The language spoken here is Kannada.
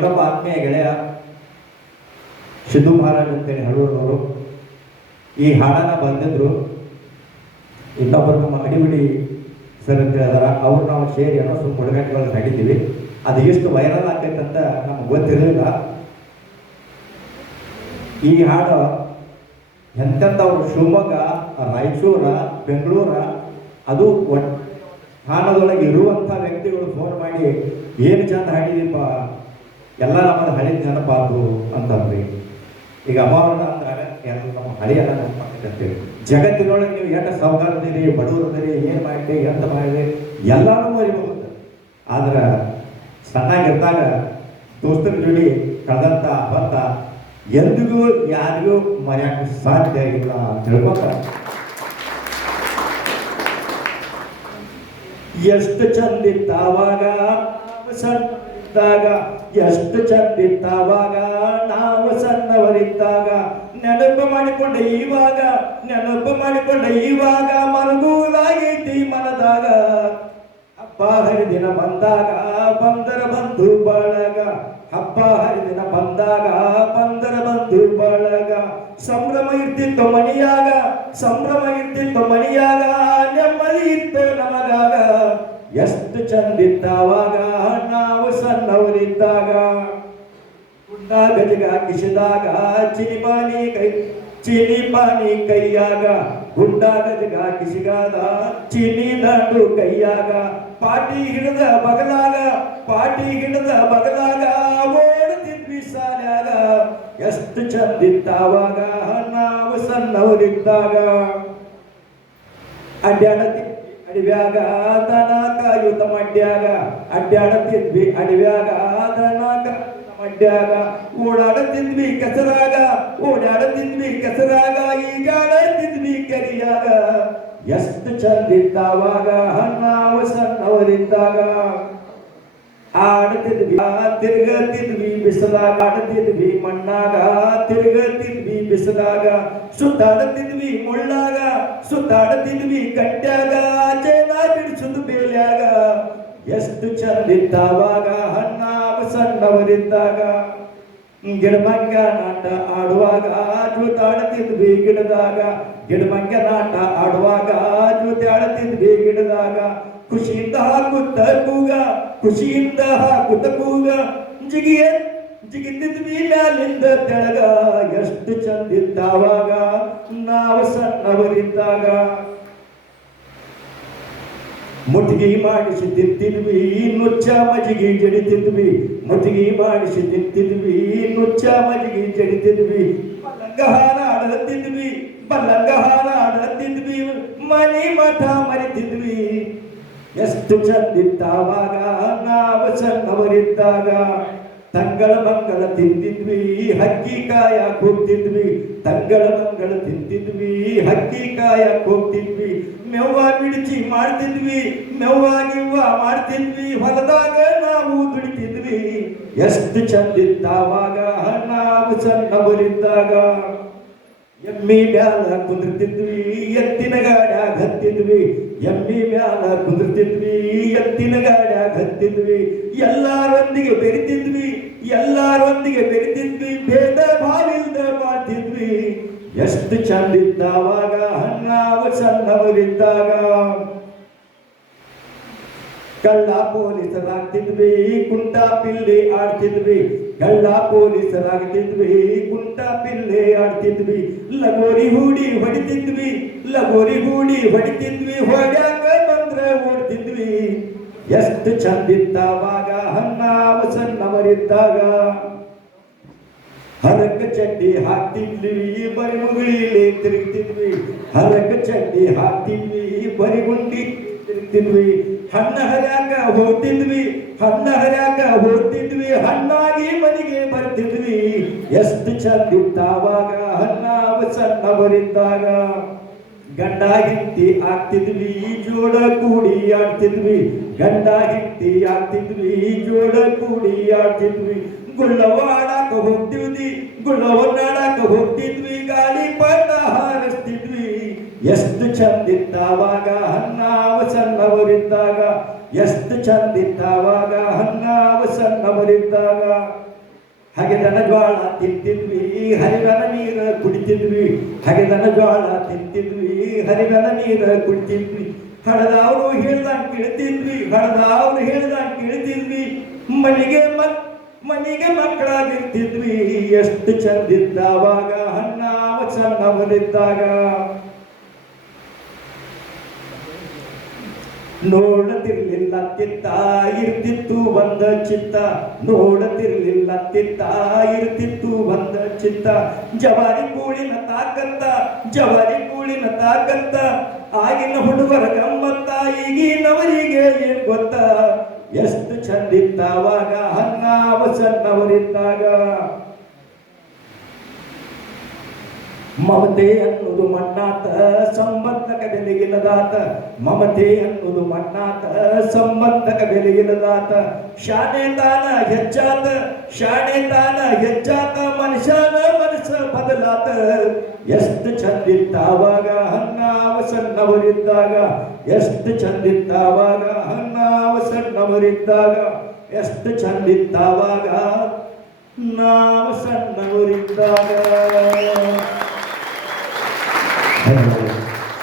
ಇನ್ನೊಬ್ಬ ಆತ್ಮೀಯ ಗೆಳೆಯ ಸಿದ್ದು ಮಹಾರಾಜ್ ಅಂತೇಳಿ ಹಳೂರವರು ಈ ಹಾಡನ್ನ ಬಂದಿದ್ರು. ಇನ್ನೊಬ್ಬರು ನಮ್ಮ ಅಡಿಬಿಡಿ ಸರ್ ಅಂತ ಹೇಳಿದಾರ, ಅವ್ರು ನಾವು ಸೇರಿ ಅನ್ನೋ ಸ್ವಲ್ಪ ಹುಡುಗಾಟಗಳನ್ನು ನಡೀತೀವಿ. ಅದು ಎಷ್ಟು ವೈರಲ್ ಆಗ್ತೈತೆ ಅಂತ ನಮ್ಗೆ ಗೊತ್ತಿರಲಿಲ್ಲ. ಈ ಹಾಡು ಎಂತೆಂಥವ್ರು ಶಿವಮೊಗ್ಗ, ರಾಯಚೂರ, ಬೆಂಗಳೂರ, ಅದು ಹಾನದೊಳಗೆ ಇರುವಂಥ ವ್ಯಕ್ತಿಗಳು ಫೋನ್ ಮಾಡಿ ಏನು ಚಂದ ಹಾಡಿದೀಪ, ಎಲ್ಲ ನಮ್ಮದು ಹಳಿ ನೆನಪಾತು ಅಂತಂದ್ರಿ. ಈಗ ಅಮಾವರಣ ಅಂದಾಗ ಎಲ್ಲ ನಮ್ಮ ಹಳಿಯೆಲ್ಲ ನೆನಪಾಗ್ತೈತೆ. ಜಗತ್ತಿನೊಳಗೆ ನೀವು ಎಷ್ಟು ಸಾವುಕಾರದಿರಿ, ಬಡವರದಿರಿ, ಏನು ಮಾಡಿರಿ, ಎಂತ ಮಾಡಿರಿ, ಎಲ್ಲರೂ ಮರಿಬಹುದು. ಆದ್ರೆ ಸಣ್ಣಾಗಿದ್ದಾಗ ದೋಸ್ತರ ಜೋಡಿ ಕಳೆದಂಥ ಅಬದ್ಧ ಎಂದಿಗೂ ಯಾರಿಗೂ ಮರೆಯಕ್ಕೆ ಸಾಧ್ಯ ಇಲ್ಲ ಅಂತ ಹೇಳ್ಕೊತಾರೆ. ಎಷ್ಟು ಚಂದಿತ್ತಾವಾಗ ಸಣ್ಣದಾಗ, ಎಷ್ಟು ಚಂದಿತ್ತಾವಾಗ ನಾವು ಸಣ್ಣವರಿದ್ದಾಗ, ನೆನಪು ಮಾಡಿಕೊಂಡ ಇವಾಗ ಮನಗೂಲಾಗೈತಿ ಮನದಾಗ. ಹಬ್ಬ ಹರಿದಿನ ಬಂದಾಗ ಬಂದರ ಬಂಧು ಬಳಗ, ಹಬ್ಬ ಹರಿದಿನ ಬಂದಾಗ ಬಂದರ ಬಂಧು ಬಳಗ. ಸಂಭ್ರಮ ಇರ್ತಿತ್ತು ಮಣಿಯಾಗ, ನೆಮ್ಮದಿ ಇತ್ತು ನಮಗಾಗ. ಎಷ್ಟು ಚಂದಿತ್ತಾವಾಗ ನಾವು ಸಣ್ಣವರಿದ್ದಾಗ. ಗುಡ್ಡ ಗಜಗ ಕಿಸಿದಾಗ ಚಿನಿಪಾನಿ ಕೈಯಾಗ, ಗುಡ್ಡ ಗಜಗ ಕಿಸಿಗಾದ ಚಿನಿ ದಾಂಡು ಕೈಯಾಗ. ಪಾಟಿ ಹಿಡಿದ ಬಗಲಾಗ ಓಡುತ್ತಿದ್ವಿ ಸಾಲ್ಯಾಗ. ಎಷ್ಟು ಚಂದಿತ್ತಾವಾಗ ನಾವು ಸಣ್ಣವರಿದ್ದಾಗ. ಅಡಿವ್ಯಾಗ ದನ ಕಾಯುತ ಮಡ್ಯಾಗ, ಅಡ್ಡಾಡತಿದ್ವಿ ಅಡಿವ್ಯಾಗ ದನ ಕಾಯುತ ಮಡ್ಯಾಗ. ಓಡಾಡತಿದ್ವಿ ಕೆಸರಾಗ, ಈಗಾಡತಿದ್ವಿ ಕೆರಿಯಾಗ. ಎಷ್ಟು ಚಂದಿದ್ದಾವಾಗ ನಾವು ಸಣ್ಣವರಿದ್ದಾಗ. ಆಡತಿದ್ವಿ ತಿರುಗತಿದ್ವಿ ಬಿಸಿಲಾಗ, ಆಡತಿದ್ವಿ ಮಣ್ಣಾಗ, ತಿರುಗತಿದ್ವಿ ಬಿಸಿಲಾಗ. ಸುತ್ತಾಡತಿದ್ವಿ ಮುಳ್ಳಾಗ, ಸುತ್ತಾಡತಿದ್ವಿ ಗಂಟ್ಯಾಗ, ಚೇನ ಬಿಡಿಸುದು ಬೇಲ್ಯಾಗ. ಎಷ್ಟು ಚಂದಿದ್ದಾವಾಗ ನಾವು ಸಣ್ಣವರಿದ್ದಾಗ. ಗಿಡಮಂಗ ನಾಟ ಆಡುವಾಗ ಜೂತಾಡತಿದ್ವಿ ಗಿಡದಾಗ, ಗಿಡಮಂಗ ನಾಟ ಆಡುವಾಗ ಜೂತಾಡತಿದ್ವಿ ಗಿಡದಾಗ. ಖುಷಿಯಿಂದ ಹಾಕುತ್ತ ಕೂಗ, ಜಿಗಿತಿದ್ವಿ ಮ್ಯಾಲಿಂದ ತೆಳಗ. ಎಷ್ಟು ಚಂದಿದ್ದಾವಾಗ ನಾವು ಸಣ್ಣವರಿದ್ದಾಗ. ಮುಟ್ಟಿಗೆ ಮಾಡಿಸಿ ತಿಂತಿದ್ವಿ, ನುಚ್ಚ ಮಜ್ಜಿಗೆ ಜಡಿತಿದ್ವಿ. ಮುಟ್ಟಿಗೆ ಮಾಡಿಸಿ ತಿಂತಿದ್ವಿ, ನುಚ್ಚ ಮಜ್ಜಿಗೆ ಜಡಿತಿದ್ವಿ. ಬಲ್ಲಂಗ ಹಾರ ಆಡತಿದ್ವಿ, ಮನಿ ಮಠ ಮರಿತಿದ್ವಿ. ಎಷ್ಟು ಚಂದಿದ್ದಾವಾಗ ನಾವು ಸಣ್ಣವರಿದ್ದಾಗ. ತಂಗಳ ಮಂಗಳ ತಿಂತಿದ್ವಿ, ಹಕ್ಕಿ ಕಾಯ ಹೋಗ್ತಿದ್ವಿ. ತಂಗಳ ಮಂಗಳ ತಿಂತಿದ್ವಿ, ಹಕ್ಕಿ ಕಾಯ ಹೋಗ್ತಿದ್ವಿ. ಮೆವ್ವ ಬಿಡಿಸಿ ಮಾಡ್ತಿದ್ವಿ, ಹೊಲದಾಗ ನಾವು ದುಡಿತಿದ್ವಿ. ಎಷ್ಟು ಚಂದಿದ್ದಾವಾಗ ನಾವು ಸಣ್ಣವರಿದ್ದಾಗ. ಎಮ್ಮಿ ಮ್ಯಾಲ ಕುಂದಿರ್ತಿದ್ವಿ, ಎತ್ತಿನ ಗಾಡ್ಯಾಗ ಹತ್ತಿದ್ವಿ. ಎಮ್ಮಿ ಮ್ಯಾಲ ಕುಂದಿರ್ತಿದ್ವಿ, ಎತ್ತಿನ ಗಾಡ್ಯಾಗ ಹತ್ತಿದ್ವಿ. ಎಲ್ಲಾರೊಂದಿಗೆ ಬೆರಿತಿದ್ವಿ, ಭೇದ ಭಾವಿಲ್ದ ಮಾಡ್ತಿದ್ವಿ. ಎಷ್ಟು ಚಂದಿದ್ದಾವಾಗ ನಾವು ಸಣ್ಣವರಿದ್ದಾಗ. ಕಳ್ಳ ಪೊಲೀಸರಾಗ್ತಿದ್ವಿ, ಕುಂಟ ಪಿಲ್ಲೆ ಆಡ್ತಿದ್ವಿ. ಕಳ್ಳ ಪೊಲೀಸರಾಗ್ತಿದ್ವಿ, ಕುಂಟ ಪಿಲ್ಲೆ ಆಡ್ತಿದ್ವಿ. ಲಗೋರಿ ಹೂಡಿ ಹೊಡಿತಿದ್ವಿ, ಹೊಡ್ಯಾಕ ಬಂದ್ರ ಓಡ್ತಿದ್ವಿ. ಎಷ್ಟು ಚಂದಿದ್ದಾವಾಗ ನಾವು ಸಣ್ಣವರಿದ್ದಾಗ. ಹರಕ ಚಡ್ಡಿ ಹಾಕ್ತಿದ್ವಿ, ಬರಿ ಮುಗುಳಿಲೆ ತಿರುಗ್ತಿದ್ವಿ. ಹರಕ ಚಡ್ಡಿ ಹಾಕ್ತಿದ್ವಿ, ಬರಿ ಗುಂಡಿ ತಿರುಗ್ತಿದ್ವಿ. ಹಣ್ಣ ಹರ್ಯಾಕ ಹೋಗ್ತಿದ್ವಿ, ಹಣ್ಣಾಗಿ ಮನೆಗೆ ಬರ್ತಿದ್ವಿ. ಎಷ್ಟು ಚಂದಿದ್ದಾವಾಗ ನಾವು ಸಣ್ಣವರಿದ್ದಾಗ. ಗಂಡ ಹೆಂಡತಿ ಆಗ್ತಿದ್ವಿ, ಜೋಡ ಕೂಡಿ ಆಡ್ತಿದ್ವಿ. ಗುಳ್ಳವಾಡಾಕ ಹೋಗ್ತಿದ್ವಿ, ಗಾಳಿ ಪಟ ಹಾರಿಸ್ತಿದ್ವಿ. ಎಷ್ಟು ಚಂದಿದ್ದಾವಾಗ ನಾವು ಸಣ್ಣವರಿದ್ದಾಗ. ಎಷ್ಟು ಚಂದಿದ್ದಾವಾಗ ನಾವು ಸಣ್ಣವರಿದ್ದಾಗ. ಹಗೆದನ ಜ್ವಾಳ ತಿಂತಿದ್ವಿ ಹರಿವನ ನೀರ ಕುಡಿತಿದ್ವಿ ಹಗೆದನ ಜ್ವಾಳ ತಿಂತಿದ್ವಿ ಹರಿವನ ನೀರ ಕುಡಿತಿದ್ವಿ ಹಳದವ್ರು ಹೇಳ್ದಂಗೆ ಕೇಳ್ತಿದ್ವಿ ಹಳದವ್ರು ಹೇಳ್ದಂಗೆ ಕೇಳ್ತಿದ್ವಿ ಮನೆಗೆ ಮಕ್ಕಳಾಗಿರ್ತಿದ್ವಿ ಎಷ್ಟು ಚಂದಿದ್ದಾವಾಗ ಹಣ್ಣಾವ ಸಣ್ಣವನಿದ್ದಾಗ ನೋಡತಿರ್ಲಿಲ್ಲ ತಿತ್ತ ಇರ್ತಿತ್ತು ಒಂದ ಚಿತ್ತ ನೋಡತಿರ್ಲಿಲ್ಲ ತಿತ್ತ ಇರ್ತಿತ್ತು ಒಂದ ಚಿತ್ತ ಜವಾರಿ ಕೂಳಿನ ತಾಕತ್ತ ಆಗಿನ ಹುಡುಗರ ಗಮ್ಮತ್ತ ಈಗಿನವರಿಗೆ ಏನ್ ಗೊತ್ತ ಎಷ್ಟು ಚಂದಿತ್ತಾವಾಗ ಹನ್ನಾವ ಸಣ್ಣವರಿದ್ದಾಗ ಮಮತೆ ಅನ್ನೋದು ಮಣ್ಣಾತ ಸಂಬಂಧಕ ಬೆಲೆಗಿಲ್ಲದಾತ ಮಮತೆ ಅನ್ನೋದು ಮಣ್ಣಾತ ಸಂಬಂಧಕ ಬೆಲೆಗಿಲ್ಲದಾತ ಶಾಣೆ ತಾನ ಹೆಚ್ಚಾತ ಮನುಷ್ಯನ ಮನಸ್ಸ ಬದಲಾತ ಎಷ್ಟು ಚಂದಿತ್ತಾವಾಗ ಹನ್ನಾವ ಸಣ್ಣವರಿದ್ದಾಗ ಎಷ್ಟು ಚಂದಿತ್ತಾವಾಗ ಹನ್ನಾವ ಸಣ್ಣವರಿದ್ದಾಗ ಎಷ್ಟು ಚಂದಿತ್ತಾವಾಗ ನಾವು ಸಣ್ಣವರಿದ್ದಾಗ